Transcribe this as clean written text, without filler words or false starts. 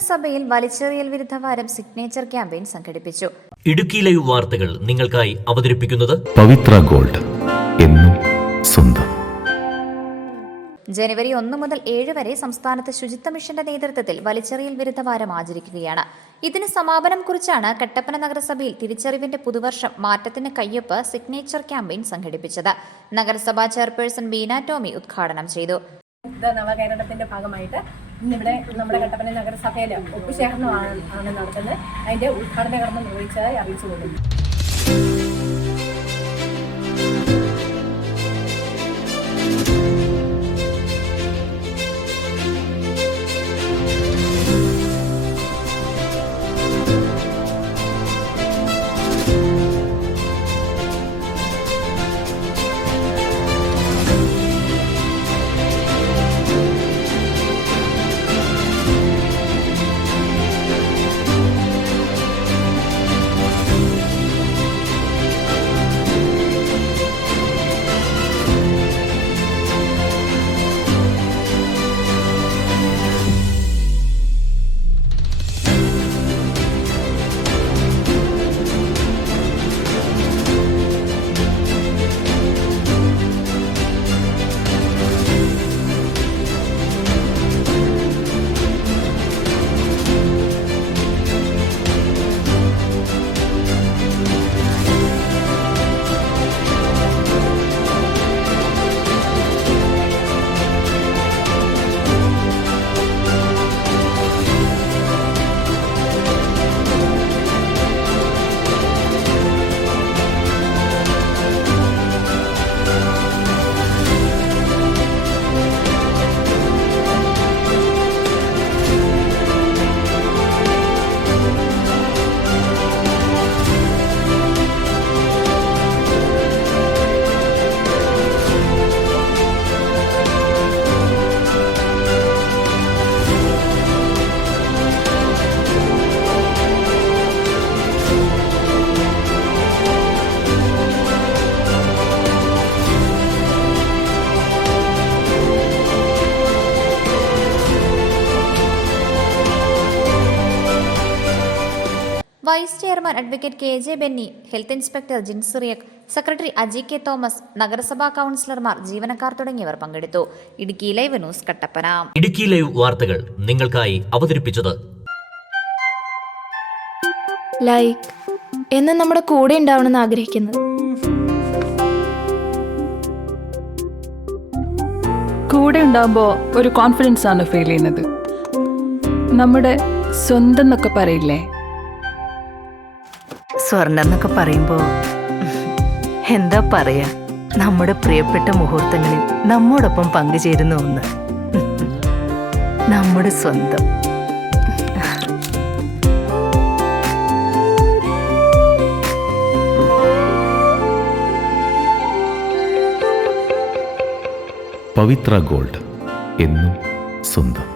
നഗരസഭയിൽ വലിച്ചെറിയൽ വിരുദ്ധ വാരം സിഗ്നേച്ചർ ക്യാമ്പയിൻ സംഘടിപ്പിച്ചു. ഇടുക്കി ലൈവ് വാർത്തകൾ നിങ്ങൾക്കായി അവതരിപ്പിക്കുന്നത് പവിത്ര ഗോൾഡ്, എന്നും സ്വന്തം. ജനുവരി 1 മുതൽ 7 വരെ സംസ്ഥാനത്ത് ശുചിത്വ മിഷന്റെ നേതൃത്വത്തിൽ വലിച്ചെറിയൽ വിരുദ്ധ വാരം ആചരിക്കുകയാണ്. ഇതിന് സമാപനം കുറിച്ചാണ് കട്ടപ്പന നഗരസഭയിൽ തിരിച്ചറിവിന്റെ പുതുവർഷം മാറ്റത്തിന് കയ്യൊപ്പ് സിഗ്നേച്ചർ ക്യാമ്പയിൻ സംഘടിപ്പിച്ചത്. നഗരസഭാ ചെയർപേഴ്സൺ ബീന ടോമി ഉദ്ഘാടനം ചെയ്തു. നവകേരളത്തിന്റെ ഭാഗമായിട്ട് ഇന്നിവിടെ നമ്മുടെ കട്ടപ്പന നഗരസഭയിൽ ഒപ്പുശേഖരണമാണ് നടത്തുന്നത്. അതിന്റെ ഉദ്ഘാടന കർമ്മം നിർവഹിച്ചതായി അറിയിച്ചുകൊള്ളുന്നു. Vice chairman advocate KJ Benny, health inspector ജിൻസിറിയക്, സെക്രട്ടറി അജി K തോമസ്, നഗരസഭാ കൗൺസിലർമാർ, ജീവനക്കാർ തുടങ്ങിയവർ പങ്കെടുത്തു. Idukki live news Kattappana. Idukki live വാർത്തകൾ നിങ്ങൾക്കായി അവതരിപ്പിച്ചത് ലൈക്ക് എന്ന് നമ്മുടെ കൂടെ ഉണ്ടാവണമെന്ന് ആഗ്രഹിക്കുന്നത്. കൂടെ ഉണ്ടാകുമ്പോൾ ഒരു കോൺഫിഡൻസ് ആണ് ഫീൽ ചെയ്യുന്നത്. നമ്മുടെ സ്വന്തം എന്നൊക്കെ പറയില്ലേ, സ്വർണം എന്നൊക്കെ പറയുമ്പോൾ എന്താ പറയാ, നമ്മുടെ പ്രിയപ്പെട്ട മുഹൂർത്തങ്ങളിൽ നമ്മോടൊപ്പം പങ്കുചേരുന്ന ഒന്ന്, നമ്മുടെ സ്വന്തം. പവിത്ര ഗോൾഡ്, എന്നും സ്വന്തം.